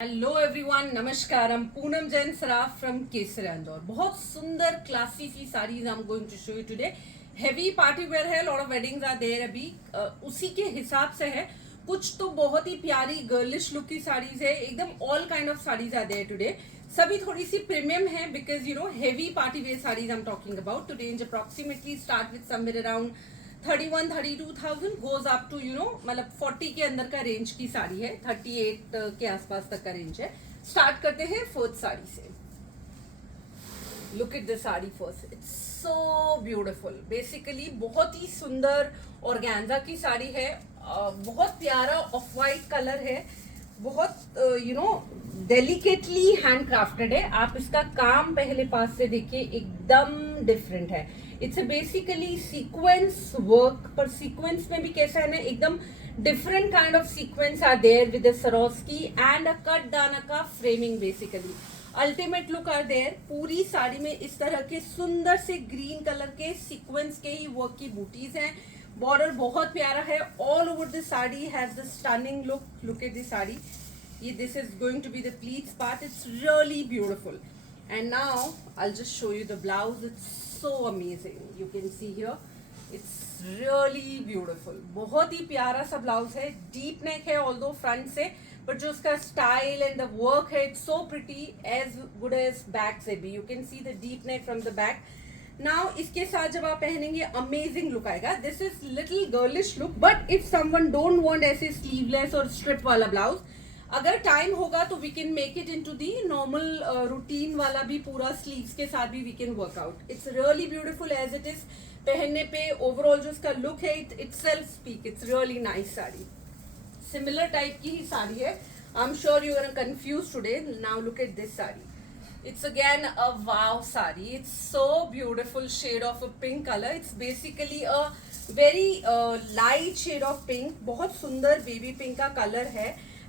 Hello everyone, नमस्कार। हम Poonam Jain Saraf from Kesar Indore. बहुत सुंदर क्लासी सी saris I am going to show you today. Heavy party wear है, lot of weddings are there. अभी उसी के हिसाब से है। कुछ तो बहुत ही प्यारी गर्लिश लुक की साड़ीज है, एकदम all kind of saris are there today. सभी थोड़ी सी प्रीमियम है because heavy party wear saris I am talking about. To range approximately start with somewhere around 31-32,000 goes up to मतलब 40 के अंदर का रेंज की साड़ी है। 38 के आसपास तक का रेंज है। स्टार्ट करते हैं फर्स्ट साड़ी से। Look at the sari first, it's so beautiful. Basically बहुत ही सुंदर ऑर्गेन्जा की साड़ी है। बहुत प्यारा ऑफ वाइट कलर है। बहुत डेलिकेटली हैंड क्राफ्टेड है। आप इसका काम पहले पास से देखिए, एकदम डिफरेंट है। इट्स बेसिकली सीक्वेंस वर्क, पर सीक्वेंस में भी कैसा है ना, एकदम different kind of sequence are there with Swarovski and a cut दाना का framing. Basically ultimate look are there. पूरी साड़ी में इस तरह के सुंदर से ग्रीन कलर के सीक्वेंस के ही वर्क की बूटीज हैं। बॉर्डर बहुत प्यारा है। All over the sari has the stunning look. Look at the sari. ये this is going to be the pleats part. It's really beautiful. And now I'll just show you the blouse. It's so amazing. You can see here. It's really beautiful. बहुत ही प्यारा सा blouse है। Deep neck है although front से, but जो उसका style and the work है, it's so pretty, as good as back से भी। You can see the deep neck from the back. Now इसके साथ जब आप पहनेंगे अमेजिंग लुक आएगा। This is little girlish look, but if someone don't want ऐसे स्लीवलेस और स्ट्रिप वाला ब्लाउज, अगर टाइम होगा तो we can make it into the normal routine वाला भी, पूरा स्लीव्स के साथ भी we can work out. It's really beautiful as it is. पहनने पे ओवरऑल जो इसका लुक है, itself speak. It's really nice sari. Similar type की ही साड़ी है। I am sure you are confuse today. Now look at this sari. It's again a wow sari. It's so beautiful shade of a pink color. It's basically a very light shade of pink. बहुत सुंदर baby pink का colour है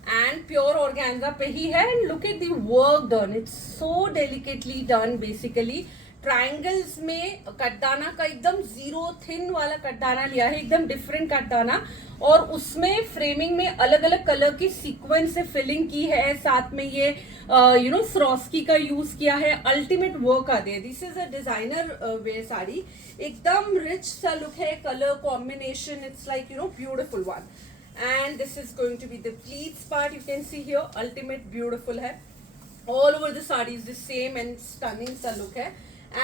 and pure organza पे ही है। And look at the work done. It's so delicately done. Basically triangles में कटदाना का एकदम zero thin वाला कटदाना लिया है, एकदम डिफरेंट कटदाना, और उसमें फ्रेमिंग में अलग अलग कलर की सीक्वेंस से फिलिंग की है। साथ में ये स्रोस्की का यूज किया है। अल्टीमेट वर्क आते हैं। This is a designer wear sari. एकदम रिच सा लुक है, colour combination, it's like beautiful one. And this is going to be the pleats part. You can see here, ultimate beautiful है। All over the saree is the same and stunning सा look है।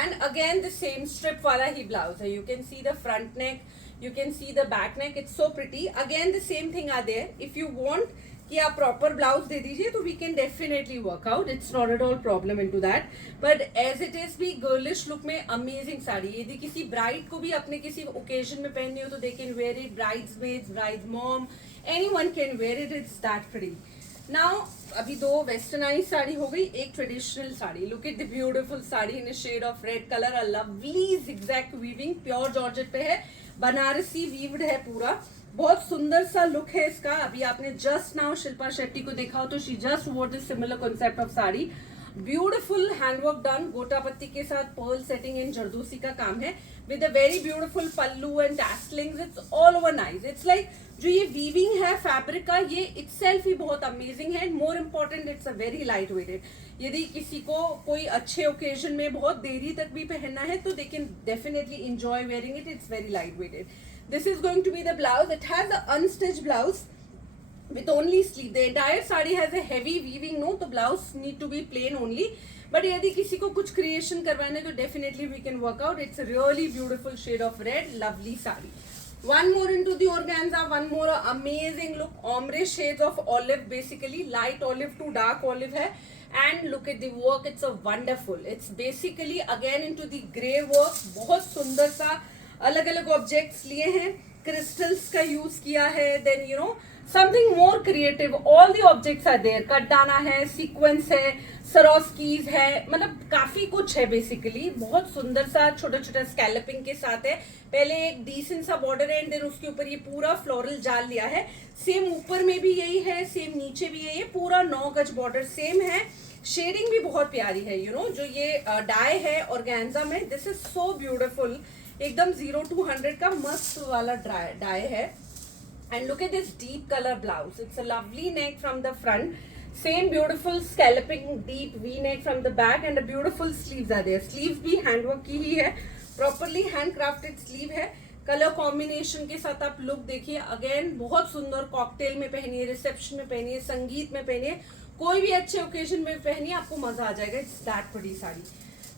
And again the same strip वाला ही blouse है। You can see the front neck, you can see the back neck. It's so pretty. Again the same thing are there. If you want कि आप proper blouse दे दीजिए तो we can definitely work out. It's not at all problem in to that. But as it is भी girlish look में amazing sari. यदि किसी bride को भी अपने किसी ओकेजन में पहननी हो तो they can wear it. Bridesmaids, bride mom, anyone can wear it. It's that pretty. Now अभी दो वेस्टर्नाइज साड़ी हो गई, एक traditional sari. Look at the beautiful sari in shade of red colour. A lovely zigzag weaving, pure georgette पे है, Banarasi weaved है पूरा। बहुत सुंदर सा लुक है इसका। अभी आपने जस्ट नाउ शिल्पा शेट्टी को देखा हो तो शी जस्ट वोर this similar concept of sari. Beautiful handwork done, गोटा पत्ती के साथ पर्ल सेटिंग इन जरदोसी का काम है, with a very beautiful pallu and tasselings. It's all over nice. It's like जो ये वीविंग है फैब्रिक का, ये इटसेल्फ ही बहुत अमेजिंग है। More important, it's a very light weighted. यदि किसी को कोई अच्छे ओकेजन में बहुत देरी तक भी पहनना है तो they can definitely enjoy wearing it. It's very light weighted. This is going to be the blouse. It has the unstitched blouse with only sleeve. The entire saree has a heavy weaving, no, the blouse need to be plain only. But यदि किसी को कुछ creation करवाना है तो definitely we can work out. It's a really beautiful shade of red, lovely saree. One more into the organza, one more amazing look. Ombre shades of olive, basically light olive to dark olive है. And look at the work. It's a wonderful. It's basically again into the grey work. बहुत सुंदर सा अलग अलग objects लिए हैं, crystals का use किया है, then something more creative. All the objects are there. कटदाना है, सीक्वेंस है, सरोस्कीज है, मतलब काफी कुछ है। बेसिकली बहुत सुंदर सा छोटा छोटा स्कैलपिंग के साथ है। पहले एक डिसेंट सा बॉर्डर है एंड देन उसके ऊपर ये पूरा फ्लोरल जाल लिया है। सेम ऊपर में भी यही है, सेम नीचे भी यही है। पूरा 9 गज बॉर्डर सेम है। शेडिंग भी बहुत प्यारी है। जो ये डाई है ऑर्गेन्जा में, दिस इज सो ब्यूटिफुल। एकदम 0 to 100 का मस्त वाला डाई है। And look at this deep colour blouse. It's a lovely neck from the front. Same beautiful scalloping deep V neck from the back and a beautiful sleeves are there. Sleeves भी handwork की ही है, properly handcrafted sleeve है. Colour combination के साथ आप look देखिए. Again बहुत सुंदर. कॉकटेल में पहनिए, रिसेप्शन में पहनिए, संगीत में पहनिए, कोई भी अच्छे ओकेजन में पहनिए, आपको मजा आ जाएगा. It's that pretty sari.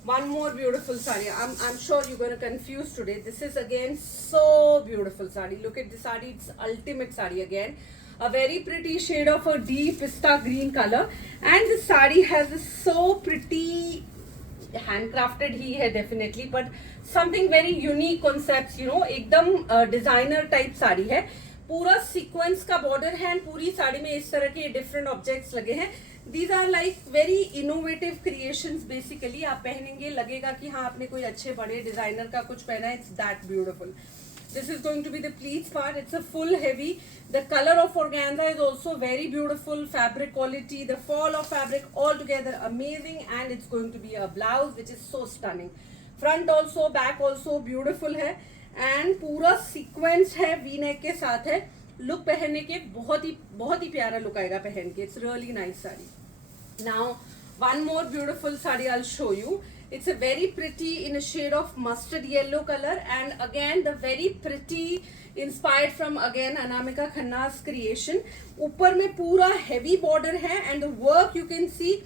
One more beautiful saree. I'm sure you're going to confuse today. This is again so beautiful saree. Look at this saree. It's ultimate saree again. A very pretty shade of a deep pista green color. And the saree has a so pretty handcrafted ही है definitely. But something very unique concepts, you know. एकदम designer type sari है. पूरा sequence का border है and पूरी साड़ी में इस तरह के डिफरेंट ऑब्जेक्ट्स लगे हैं. These are like very innovative creations. Basically आप पहनेंगे लगेगा कि हाँ आपने कोई अच्छे बड़े डिजाइनर का कुछ पहना है. It's that beautiful. This is going to be the pleats part. It's a full heavy. The color of organza is also very beautiful. Fabric quality, the fall of fabric altogether amazing, and it's going to be a blouse which is so stunning. Front also, back also beautiful है and पूरा sequence है, V neck के साथ है. Look पहनने के बहुत ही प्यारा लुक आएगा पहन के. It's really nice sari. Now one more beautiful sari I will show you. It's a very pretty in a shade of mustard yellow color and again the very pretty inspired from again Anamika Khanna's creation. ऊपर में पूरा heavy border है and the work you can see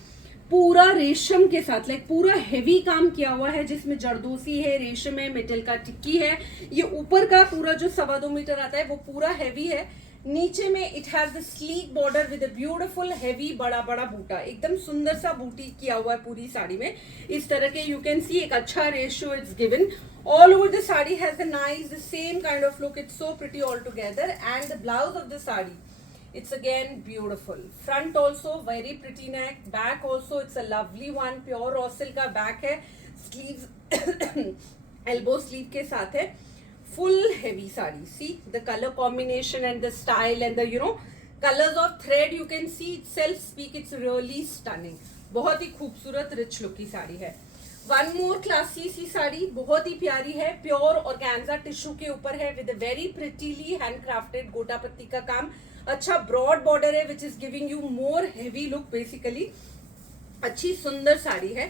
पूरा रेशम के साथ like पूरा heavy काम किया हुआ है जिसमें जरदोसी है, रेशम है, मेटल का टिक्की है. ये ऊपर का पूरा जो 2.25 मीटर आता है वो पूरा हेवी है. नीचे में it has the sleek border with a beautiful heavy बड़ा बूटा. एकदम सुंदर सा बूटी किया हुआ है पूरी साड़ी में इस तरह के. यू कैन सी एक अच्छा ratio it's given. All over the sari has the nice the same kind of look. It's so pretty all together and the blouse of the sari it's again beautiful. Front also very pretty neck. Back also it's a lovely one. Pure raw silk का back है. Sleeves elbow sleeve के साथ है. Full heavy sari. See the color combination and the style and the you know colors of thread you can see itself speak. It's really stunning. बहुत ही खूबसूरत rich look की साड़ी है. One more classy सी साड़ी बहुत ही प्यारी है. Pure organza tissue के ऊपर है with a very prettily handcrafted गोटा पत्ती का काम. अच्छा ब्रॉड बॉर्डर है which is giving you more heavy look. Basically अच्छी सुंदर साड़ी है.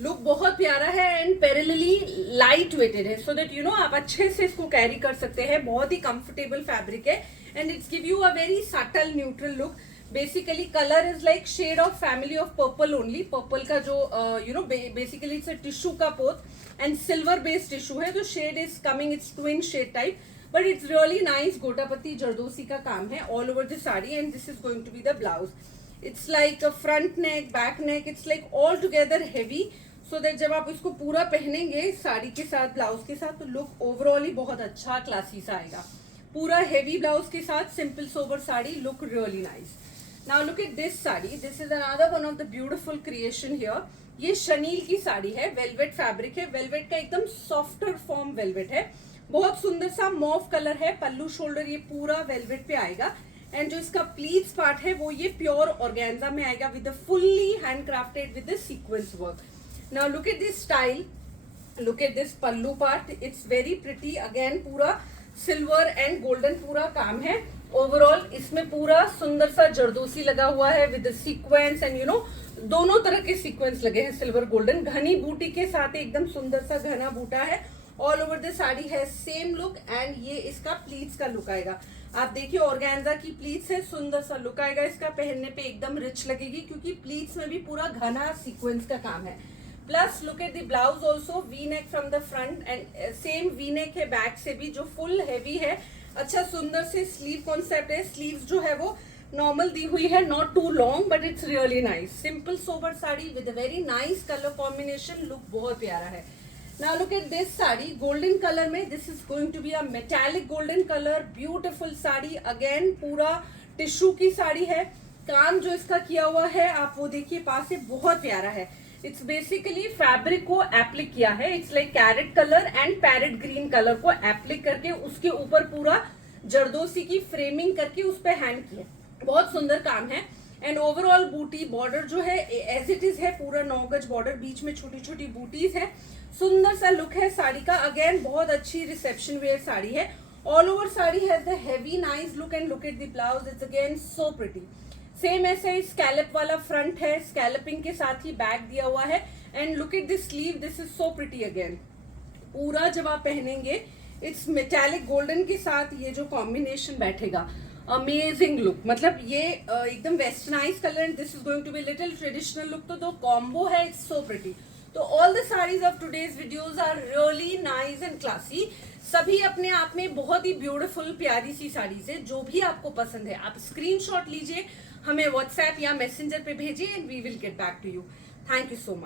लुक बहुत प्यारा है एंड पैरेलली लाइट वेटेड है सो दैट यू नो आप अच्छे से इसको कैरी कर सकते हैं. बहुत ही कंफर्टेबल फैब्रिक है and it's give you a very subtle neutral look. Basically colour is like shade of family of purple only. Purple का जो you know basically it's a tissue का पोत एंड सिल्वर बेस्ड टिश्यू है. तो shade is coming it's twin shade type but it's really nice. Gota patti zardozi का काम है all over the saree and this is going to be the blouse. It's like a front neck, back neck. It's like all together heavy so that जब आप इसको पूरा पहनेंगे साड़ी के साथ ब्लाउज के साथ तो लुक ओवरऑल ही बहुत अच्छा क्लासी सा आएगा. पूरा हेवी ब्लाउज के साथ simple sober sari look really nice. Now look at this sari. This is another one of the beautiful creation here. ये शनील की साड़ी है. वेलवेट फैब्रिक है. वेलवेट का एकदम सॉफ्टर फॉर्म वेलवेट है. बहुत सुंदर सा मॉव कलर है. पल्लू शोल्डर ये पूरा वेलवेट पे आएगा एंड जो इसका प्लीट्स पार्ट है वो ये प्योर ऑर्गेन्जा में आएगा with fully handcrafted with the sequence work. Now look at this style. Look at this pallu part. It's very pretty. Again पूरा सिल्वर एंड गोल्डन पूरा काम है. ओवरऑल इसमें पूरा सुंदर सा जरदोसी लगा हुआ है with sequence and you know दोनों तरह के सीक्वेंस लगे हैं सिल्वर गोल्डन. घनी बूटी के साथ एकदम सुंदर सा घना बूटा है. ऑल ओवर द साड़ी है सेम लुक एंड ये इसका प्लीट्स का लुक आएगा. आप देखिए ऑर्गेन्जा की प्लीट्स है. सुंदर सा लुक आएगा इसका. पहनने पे एकदम रिच लगेगी क्योंकि प्लीट्स में भी पूरा घना सीक्वेंस का काम है. Plus look at the blouse also. V neck from the front end same V neck है बैक से भी जो फुल हैवी है. अच्छा सुंदर से स्लीव कॉन्सेप्ट है. स्लीव्स जो है वो नॉर्मल दी हुई है, not too long but it's really nice. Simple sober sari with a very nice colour combination. Look बहुत प्यारा है. Now look at this sari golden color में. This is going to be a metallic golden color. Beautiful sari. Again पूरा tissue की साड़ी है. काम जो इसका किया हुआ है आप वो देखिए पास से बहुत प्यारा है. इट्स बेसिकली फैब्रिक को एप्लिक किया है. It's like carat colour and parrot green colour को एप्लिक करके उसके ऊपर पूरा जरदोसी की फ्रेमिंग करके उस पर हैंड किया. बहुत सुंदर काम है एंड ओवरऑल बूटी बॉर्डर जो है एज इट इज है. पूरा 9 गज बॉर्डर. बीच में छोटी छोटी बूटीज है. सुंदर सा लुक है साड़ी का. अगेन बहुत अच्छी रिसेप्शन वेयर साड़ी है. All over sari has the heavy nice look and look at the blouse. It's again so pretty. Same ऐसे ही स्कैलप वाला फ्रंट है, स्कैलपिंग के साथ ही बैक दिया हुआ है। And look at this sleeve, this is so pretty again. पूरा जब आप पहनेंगे, इट्स मेटालिक गोल्डन के साथ ये जो कॉम्बिनेशन बैठेगा, अमेजिंग लुक। मतलब ये एकदम westernize colour and this is going to be little traditional look. तो कॉम्बो है, इट्स सो प्रिटी। तो all the saris of today's videos are really nice and classy. सभी अपने आप में बहुत ही ब्यूटीफुल प्यारी सी साड़ीज है। जो भी आपको पसंद है आप स्क्रीनशॉट लीजिए, हमें व्हाट्सएप या मैसेंजर पे भेजिए and we will get back to you. Thank you so much.